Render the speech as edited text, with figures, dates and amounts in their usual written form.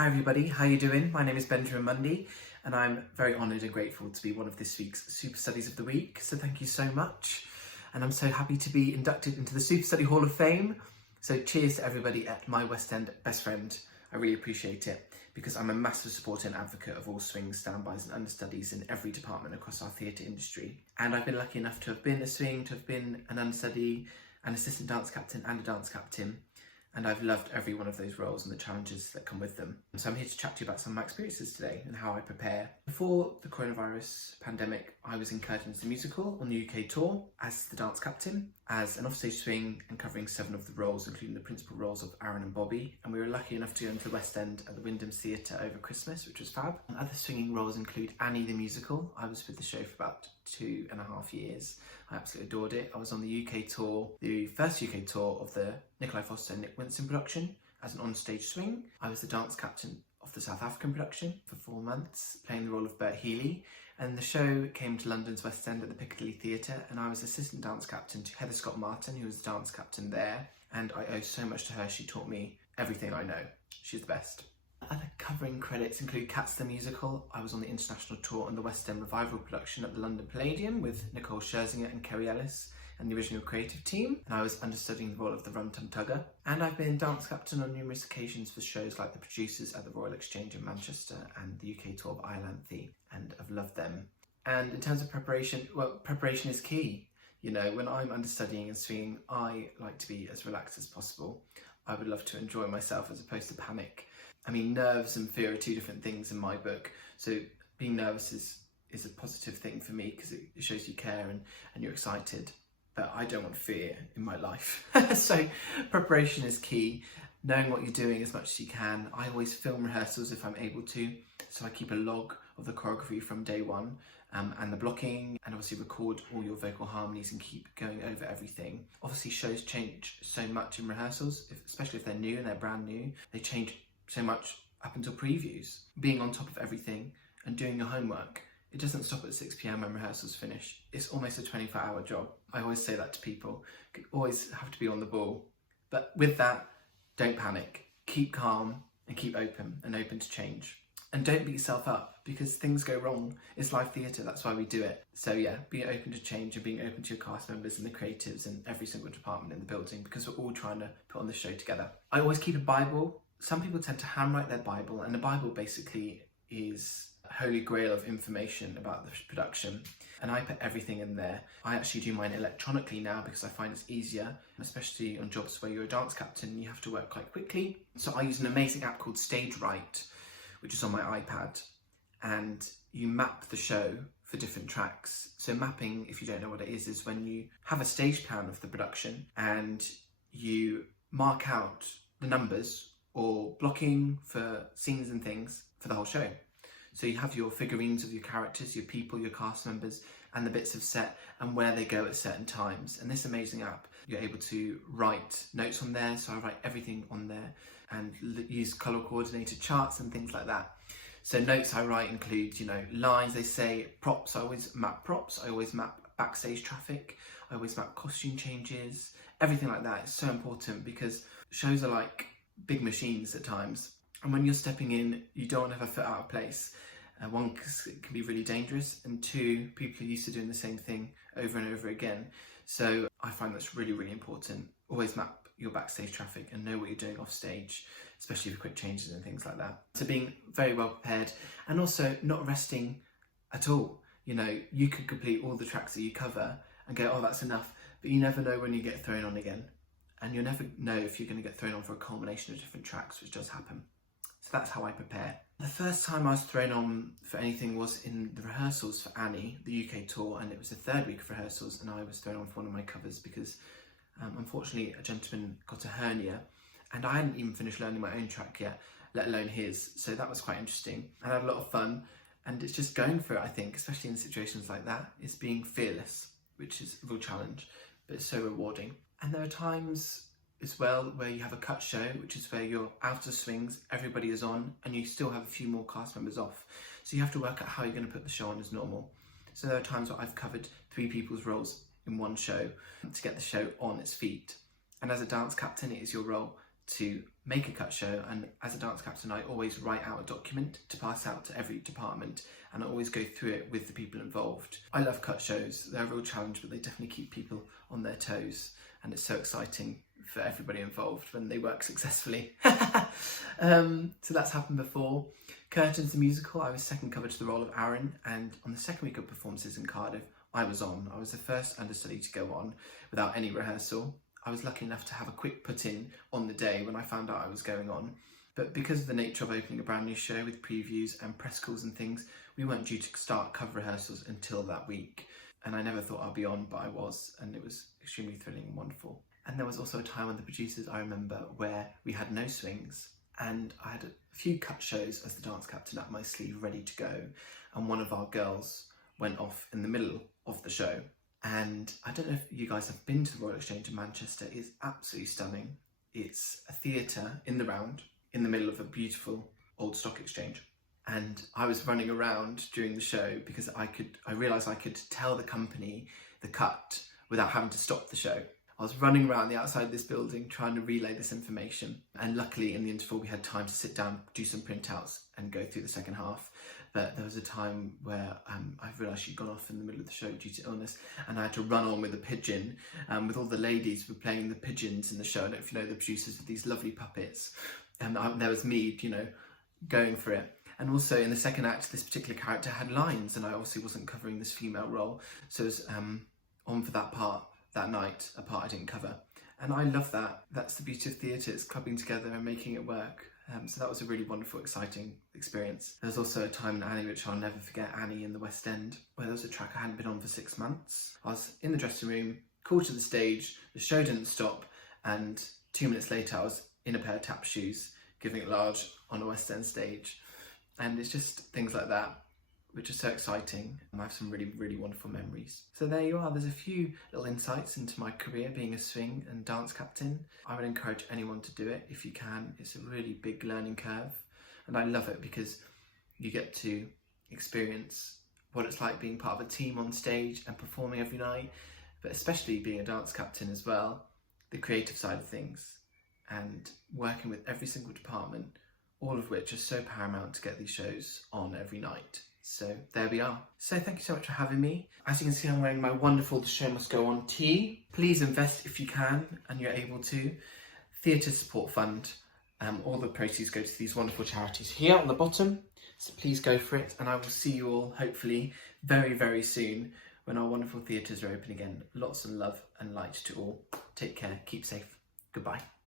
Hi everybody, how you doing? My name is Benjamin Mundy and I'm very honoured and grateful to be one of this week's Superstudies of the Week, so thank you so much. And I'm so happy to be inducted into the Superstudy Hall of Fame, so cheers to everybody at my West End best friend. I really appreciate it because I'm a massive supporter and advocate of all swings, standbys and understudies in every department across our theatre industry. And I've been lucky enough to have been a swing, to have been an understudy, an assistant dance captain and a dance captain. And I've loved every one of those roles and the challenges that come with them. So I'm here to chat to you about some of my experiences today and how I prepare. Before the coronavirus pandemic, I was in Curtains the Musical on the UK tour as the dance captain, as an offstage swing and covering 7 of the roles, including the principal roles of Aaron and Bobby. And we were lucky enough to go into the West End at the Wyndham's Theatre over Christmas, which was fab. And other swinging roles include Annie the Musical. I was with the show for about 2.5 years. I absolutely adored it. I was on the UK tour, the first UK tour of the Nikolai Foster and Nick Winston production as an onstage swing. I was the dance captain of the South African production for 4 months, playing the role of Bert Healy. And the show came to London's West End at the Piccadilly Theatre, and I was assistant dance captain to Heather Scott Martin, who was the dance captain there. And I owe so much to her. She taught me everything I know. She's the best. Other covering credits include Cats the Musical. I was on the international tour on the West End revival production at the London Palladium with Nicole Scherzinger and Kerry Ellis and the original creative team, and I was understudying the role of the Rum Tum Tugger. And I've been dance captain on numerous occasions for shows like The Producers at the Royal Exchange in Manchester and the UK tour of Iolanthe, and I've loved them. And in terms of preparation, well, preparation is key. You know, when I'm understudying and swinging, I like to be as relaxed as possible. I would love to enjoy myself as opposed to panic. I mean, nerves and fear are 2 different things in my book. So being nervous is a positive thing for me because it shows you care and you're excited. But I don't want fear in my life. So preparation is key. Knowing what you're doing as much as you can. I always film rehearsals if I'm able to. So I keep a log of the choreography from day one and the blocking, and obviously record all your vocal harmonies and keep going over everything. Obviously shows change so much in rehearsals, especially if they're new and they're brand new. They change so much up until previews. Being on top of everything and doing your homework. It doesn't stop at 6 p.m. when rehearsals finish. It's almost a 24-hour job. I always say that to people. You always have to be on the ball. But with that, don't panic. Keep calm and keep open to change. And don't beat yourself up because things go wrong. It's live theatre, that's why we do it. So yeah, be open to change and being open to your cast members and the creatives and every single department in the building because we're all trying to put on the show together. I always keep a Bible. Some people tend to handwrite their Bible, and the Bible basically is a holy grail of information about the production, and I put everything in there. I actually do mine electronically now because I find it's easier, especially on jobs where you're a dance captain and you have to work quite quickly. So I use an amazing app called Stage Right, which is on my iPad, and you map the show for different tracks. So mapping, if you don't know what it is when you have a stage plan of the production and you mark out the numbers or blocking for scenes and things for the whole show. So you have your figurines of your characters, your people, your cast members, and the bits of set and where they go at certain times. And this amazing app, you're able to write notes on there. So I write everything on there and use colour coordinated charts and things like that. So notes I write include, you know, lines, they say, props, I always map props, I always map backstage traffic, I always map costume changes, everything like that. It's so important because shows are like big machines at times, and when you're stepping in you don't want to have a foot out of place. One, because it can be really dangerous, and 2, people are used to doing the same thing over and over again. So I find that's really, really important. Always map your backstage traffic and know what you're doing off stage, especially with quick changes and things like that. So being very well prepared and also not resting at all. You know, you could complete all the tracks that you cover and go, oh, that's enough, but you never know when you get thrown on again. And you'll never know if you're going to get thrown on for a culmination of different tracks, which does happen. So that's how I prepare. The first time I was thrown on for anything was in the rehearsals for Annie, the UK tour, and it was the 3rd week of rehearsals, and I was thrown on for one of my covers because unfortunately a gentleman got a hernia, and I hadn't even finished learning my own track yet, let alone his. So that was quite interesting. I had a lot of fun, and it's just going for it, I think, especially in situations like that. It's being fearless, which is a real challenge, but it's so rewarding. And there are times as well where you have a cut show, which is where you're out of swings, everybody is on, and you still have a few more cast members off. So you have to work out how you're going to put the show on as normal. So there are times where I've covered 3 people's roles in one show to get the show on its feet. And as a dance captain, it is your role to make a cut show, and as a dance captain I always write out a document to pass out to every department, and I always go through it with the people involved. I love cut shows. They're a real challenge, but they definitely keep people on their toes, and it's so exciting for everybody involved when they work successfully. So that's happened before. Curtains the musical, I was second cover to the role of Aaron, and on the second week of performances in Cardiff I was the first understudy to go on without any rehearsal. I was lucky enough to have a quick put-in on the day when I found out I was going on, but because of the nature of opening a brand new show with previews and press calls and things, we weren't due to start cover rehearsals until that week, and I never thought I'd be on, but I was, and it was extremely thrilling and wonderful. And there was also a time when the producers, I remember, where we had no swings, and I had a few cut shows as the dance captain up my sleeve ready to go, and one of our girls went off in the middle of the show. And I don't know if you guys have been to the Royal Exchange in Manchester. It's absolutely stunning. It's a theatre in the round, in the middle of a beautiful old stock exchange. And I was running around during the show because I realised I could tell the company the cut without having to stop the show. I was running around the outside of this building trying to relay this information, and luckily in the interval we had time to sit down, do some printouts and go through the second half. But there was a time where I realised she'd gone off in the middle of the show due to illness, and I had to run on with a pigeon, with all the ladies were playing the pigeons in the show. I don't know if you know the producers with these lovely puppets, and there was me, going for it. And also in the second act, this particular character had lines, and I obviously wasn't covering this female role, so I was on for that part that night, a part I didn't cover. And I love that. That's the beauty of theatre, it's clubbing together and making it work. So that was a really wonderful, exciting experience. There was also a time in Annie, which I'll never forget, Annie in the West End, where there was a track I hadn't been on for 6 months. I was in the dressing room, called to the stage, the show didn't stop, and 2 minutes later I was in a pair of tap shoes, giving it large on a West End stage. And it's just things like that which are so exciting. I have some really, really wonderful memories. So there you are. There's a few little insights into my career being a swing and dance captain. I would encourage anyone to do it if you can. It's a really big learning curve, and I love it because you get to experience what it's like being part of a team on stage and performing every night, but especially being a dance captain as well, the creative side of things, and working with every single department, all of which are so paramount to get these shows on every night. So there we are. So thank you so much for having me. As you can see, I'm wearing my wonderful The Show Must Go On tee. Please invest if you can and you're able to. Theatre Support Fund. All the proceeds go to these wonderful charities here on the bottom. So please go for it, and I will see you all hopefully very, very soon when our wonderful theatres are open again. Lots of love and light to all. Take care, keep safe. Goodbye.